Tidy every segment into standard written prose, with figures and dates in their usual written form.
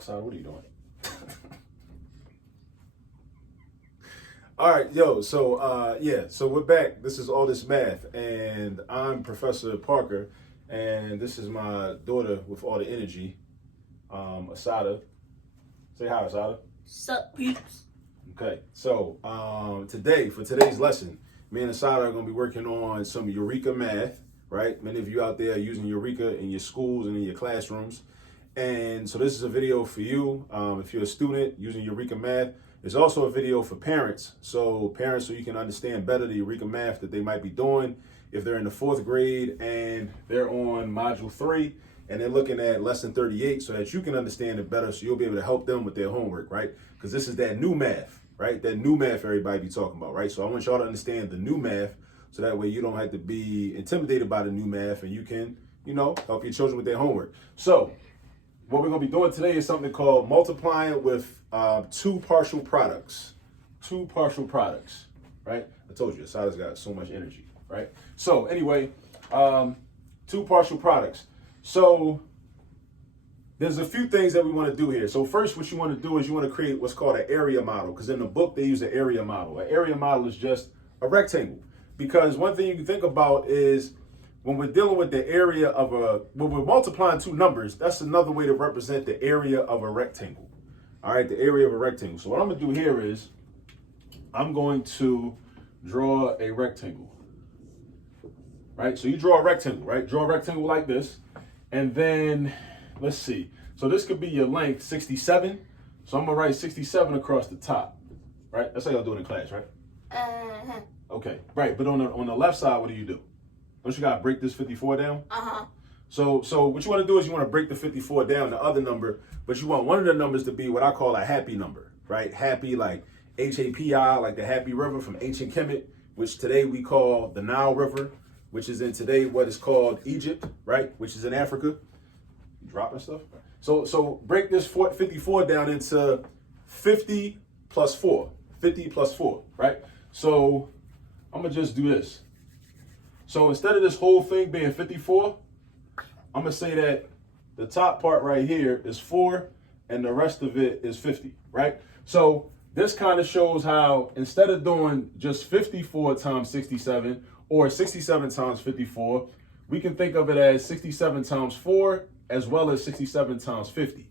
Assata, what are you doing? All right, yo, so we're back. This is All This Math, and I'm Professor Parker, and this is my daughter with all the energy, Assata. Say hi, Assata. Sup, peeps? Okay, so for today's lesson, me and Assata are going to be working on some Eureka Math, right? Many of you out there are using Eureka in your schools and in your classrooms. And so this is a video for you, if you're a student using Eureka Math. It's also a video for parents, so you can understand better the Eureka Math that they might be doing if they're in the 4th grade and they're on Module 3 and they're looking at Lesson 38 so that you can understand it better so you'll be able to help them with their homework, right? Because this is that new math, right? That new math everybody be talking about, right? So I want y'all to understand the new math so that way you don't have to be intimidated by the new math and you can, help your children with their homework. So what we're going to be doing today is something called multiplying with two partial products. Two partial products, right? I told you, Assata's got so much energy, right? So anyway, two partial products. So there's a few things that we want to do here. So first, what you want to do is you want to create what's called an area model, because in the book they use an area model. An area model is just a rectangle. Because one thing you can think about is when we're dealing with the area of when we're multiplying two numbers, that's another way to represent the area of a rectangle. All right, the area of a rectangle. So what I'm going to do here is I'm going to draw a rectangle. Right? So you draw a rectangle, right? Draw a rectangle like this. And then, let's see. So this could be your length, 67. So I'm going to write 67 across the top. Right? That's how y'all do it in class, right? Uh-huh. Okay, right. But on the left side, what do? Don't you gotta break this 54 down? Uh-huh. So what you want to do is you want to break the 54 down, the other number, but you want one of the numbers to be what I call a happy number, right? Happy, like H-A-P-I, like the Happy River from ancient Kemet, which today we call the Nile River, which is in today what is called Egypt, right? Which is in Africa. You dropping stuff? So break this 54 down into 50 plus 4. 50 plus 4, right? So I'm gonna just do this. So instead of this whole thing being 54, I'm going to say that the top part right here is 4 and the rest of it is 50, right? So this kind of shows how instead of doing just 54 times 67 or 67 times 54, we can think of it as 67 times 4 as well as 67 times 50.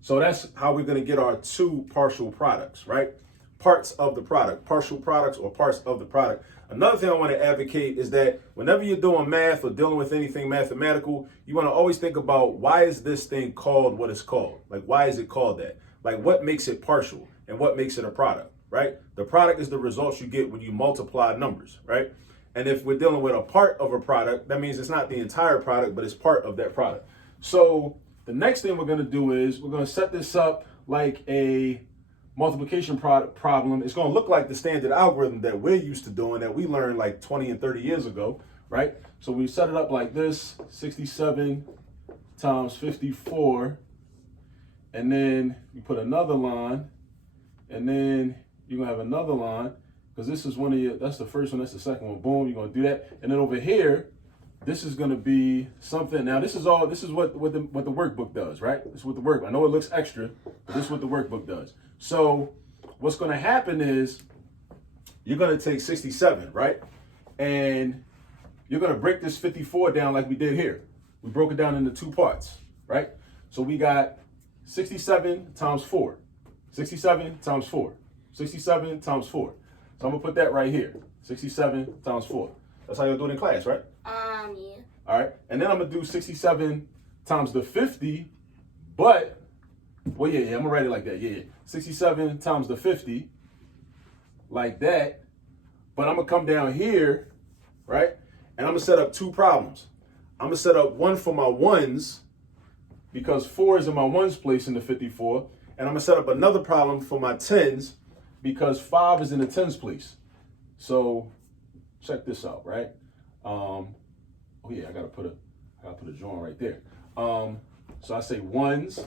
So that's how we're going to get our two partial products, right? Parts of the product, partial products or parts of the product. Another thing I want to advocate is that whenever you're doing math or dealing with anything mathematical, you want to always think about why is this thing called what it's called? Like, why is it called that? Like, what makes it partial and what makes it a product, right? The product is the results you get when you multiply numbers, right? And if we're dealing with a part of a product, that means it's not the entire product, but it's part of that product. So the next thing we're going to do is we're going to set this up like a multiplication problem. It's going to look like the standard algorithm that we're used to doing that we learned like 20 and 30 years ago, right? So we set it up like this, 67 times 54, and then you put another line, and then you're going to have another line, because this is that's the first one, that's the second one, boom, you're going to do that. And then over here, this is going to be something. Now, this is what the workbook does, right? This is what the workbook, I know it looks extra, but this is what the workbook does. So what's going to happen is you're going to take 67, right? And you're going to break this 54 down like we did here. We broke it down into two parts, right? So we got 67 times 4, 67 times 4, 67 times 4. So I'm going to put that right here, 67 times 4. That's how you'll do it in class, right? Yeah. All right. And then I'm going to do 67 times the 50, but, well, yeah, I'm going to write it like that. Yeah. 67 times the 50, like that. But I'm going to come down here, right? And I'm going to set up two problems. I'm going to set up one for my ones, because 4 is in my ones place in the 54. And I'm going to set up another problem for my tens, because 5 is in the tens place. So check this out, right? Oh yeah, I gotta put a join right there. So I say ones,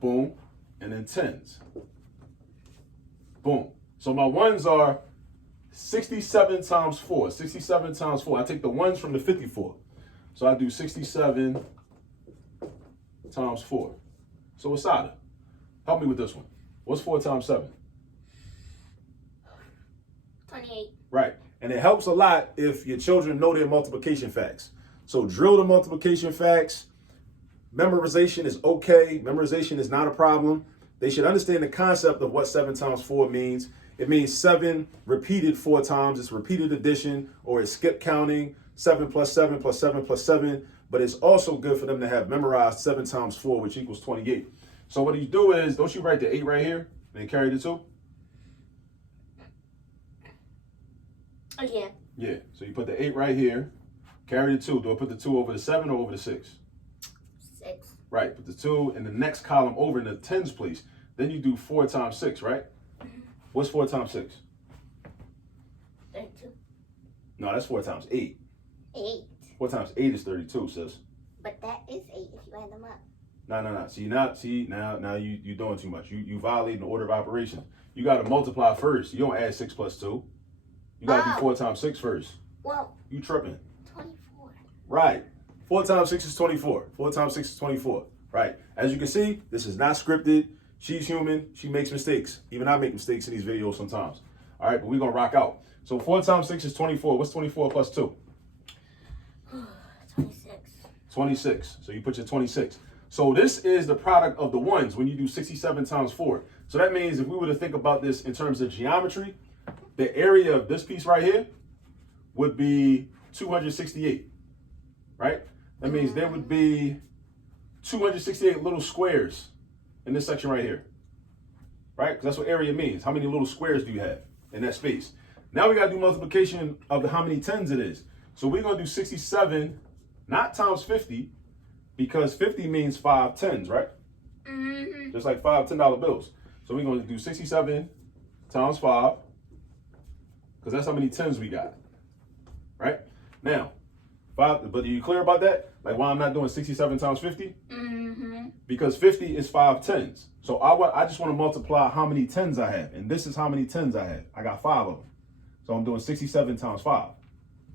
boom, and then tens, boom. So my ones are 67 times 4. 67 times 4. I take the ones from the 54. So I do 67 times 4. So Assata, help me with this one. What's 4 times 7? 28. Right. And it helps a lot if your children know their multiplication facts. So drill the multiplication facts. Memorization is okay. Memorization is not a problem. They should understand the concept of what 7 times 4 means. It means 7 repeated 4 times. It's repeated addition, or it's skip counting. 7 plus 7 plus 7 plus 7. But it's also good for them to have memorized 7 times 4, which equals 28. So what you do is, don't you write the 8 right here and carry the 2? Oh, yeah. Yeah. So you put the 8 right here, carry the 2. Do I put the 2 over the 7 or over the 6? 6. Right. Put the 2 in the next column over in the tens place. Then you do 4 times 6, right? What's 4 times 6? 32. No, that's 4 times 8. 8. 4 times 8 is 32, sis. But that is 8 if you add them up. No. Now you doing too much. You violating the order of operations. You got to multiply first. You don't add 6 plus 2. You got to do 4 times 6 first. Well, You tripping. 24. Right. 4 times 6 is 24. 4 times 6 is 24. Right. As you can see, this is not scripted. She's human. She makes mistakes. Even I make mistakes in these videos sometimes. All right, but we're going to rock out. So 4 times 6 is 24. What's 24 plus 2? 26. 26. So you put your 26. So this is the product of the ones when you do 67 times 4. So that means if we were to think about this in terms of geometry, the area of this piece right here would be 268, right? That means there would be 268 little squares in this section right here, right? Because that's what area means. How many little squares do you have in that space? Now we got to do multiplication of how many tens it is. So we're going to do 67, not times 50, because 50 means 5 tens, right? Mm-hmm. Just like 5 $10 bills. So we're going to do 67 times 5, because that's how many tens we got, right? Now, 5, but are you clear about that? Like why I'm not doing 67 times 50? Mm-hmm. Because 50 is 5 tens. So I just want to multiply how many tens I have. And this is how many tens I have. I got 5 of them. So I'm doing 67 times 5,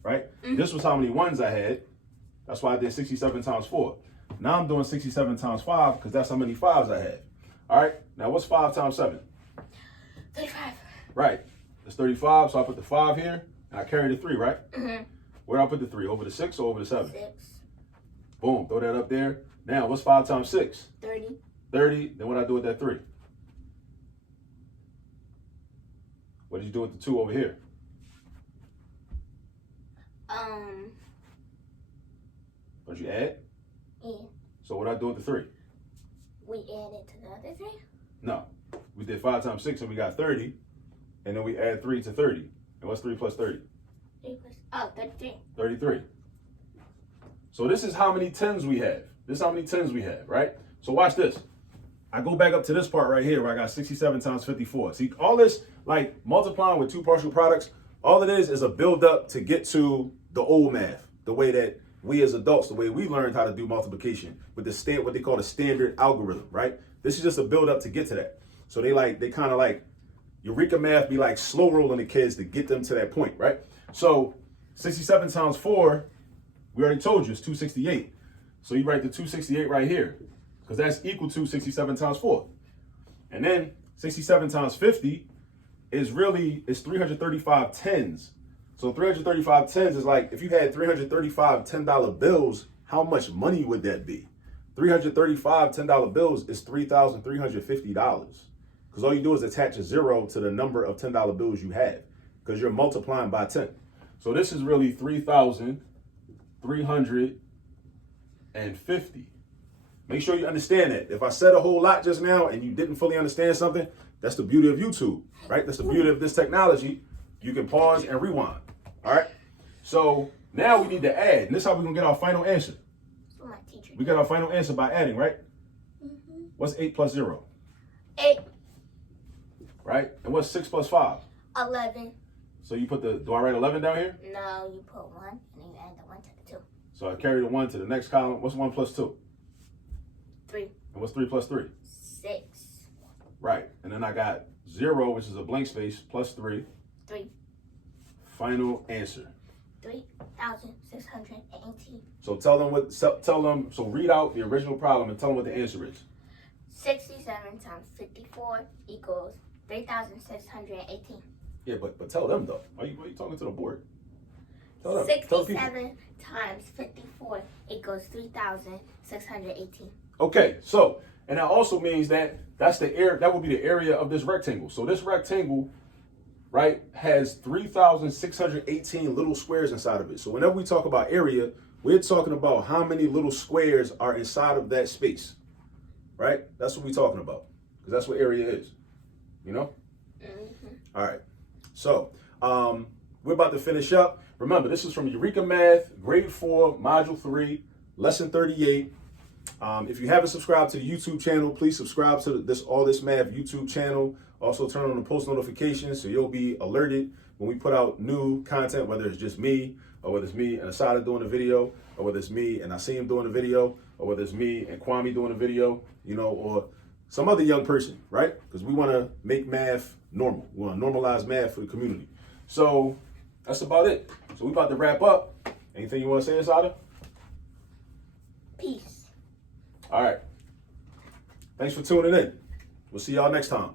right? Mm-hmm. This was how many ones I had. That's why I did 67 times 4. Now I'm doing 67 times 5 because that's how many 5s I have. All right, now what's 5 times 7? 35. Right, it's 35, so I put the 5 here, and I carry the 3, right? Mm-hmm. Where do I put the 3? Over the 6 or over the 7? 6. Boom, throw that up there. Now, what's 5 times 6? 30. 30, then what do I do with that 3? What did you do with the 2 over here? What did you add? Yeah. So what do I do with the 3? We added to the other 3? No, we did 5 times 6 and we got 30, and then we add 3 to 30. And what's 3 plus 30? 3 plus, 33. 33. So this is how many tens we have. This is how many tens we have, right? So watch this. I go back up to this part right here where I got 67 times 54. See, all this, like multiplying with 2 partial products, all it is a build up to get to the old math, the way that we as adults, the way we learned how to do multiplication with the what they call the standard algorithm, right? This is just a build up to get to that. So they kind of like Eureka Math be like slow rolling the kids to get them to that point, right? So 67 times 4, we already told you it's 268. So you write the 268 right here because that's equal to 67 times 4. And then 67 times 50 is 335 tens. So 335 tens is like, if you had 335 $10 bills, how much money would that be? 335 $10 bills is $3,350. Because all you do is attach a 0 to the number of $10 bills you have, because you're multiplying by 10. So this is really 3,350. Make sure you understand that. If I said a whole lot just now and you didn't fully understand something, that's the beauty of YouTube, right? That's the beauty of this technology. You can pause and rewind. All right. So now we need to add. And this is how we're going to get our final answer. That's what my teacher We get our final answer by adding, right? Mm-hmm. What's 8 plus 0? 8. Right? And what's 6 plus 5? 11. So you put do I write 11 down here? No, you put 1 and then you add the 1 to the 2. So I carry the 1 to the next column. What's 1 plus 2? 3. And what's 3 plus 3? 6. Right. And then I got 0, which is a blank space, plus 3. 3. Final answer. 3,618. So so read out the original problem and tell them what the answer is. 67 times 54 equals 3,618. Yeah, but tell them though. Why you talking to the board? Tell them. Tell the people. 67 times 54 equals 3,618. Okay, so and that also means that that would be the area of this rectangle. So this rectangle, right, has 3,618 little squares inside of it. So whenever we talk about area, we're talking about how many little squares are inside of that space, right? That's what we're talking about, because that's what area is, you know? All right, so we're about to finish up. Remember, this is from Eureka Math, grade 4, module 3, lesson 38. If you haven't subscribed to the YouTube channel, please subscribe to All This Math YouTube channel. Also turn on the post notifications so you'll be alerted when we put out new content, whether it's just me, or whether it's me and Assata doing a video, or whether it's me and Nasim doing a video, or whether it's me and Kwame doing a video, you know, or some other young person, right? Because we want to make math normal. We want to normalize math for the community. So that's about it. So we about to wrap up. Anything you want to say, Assata? Peace. All right. Thanks for tuning in. We'll see y'all next time.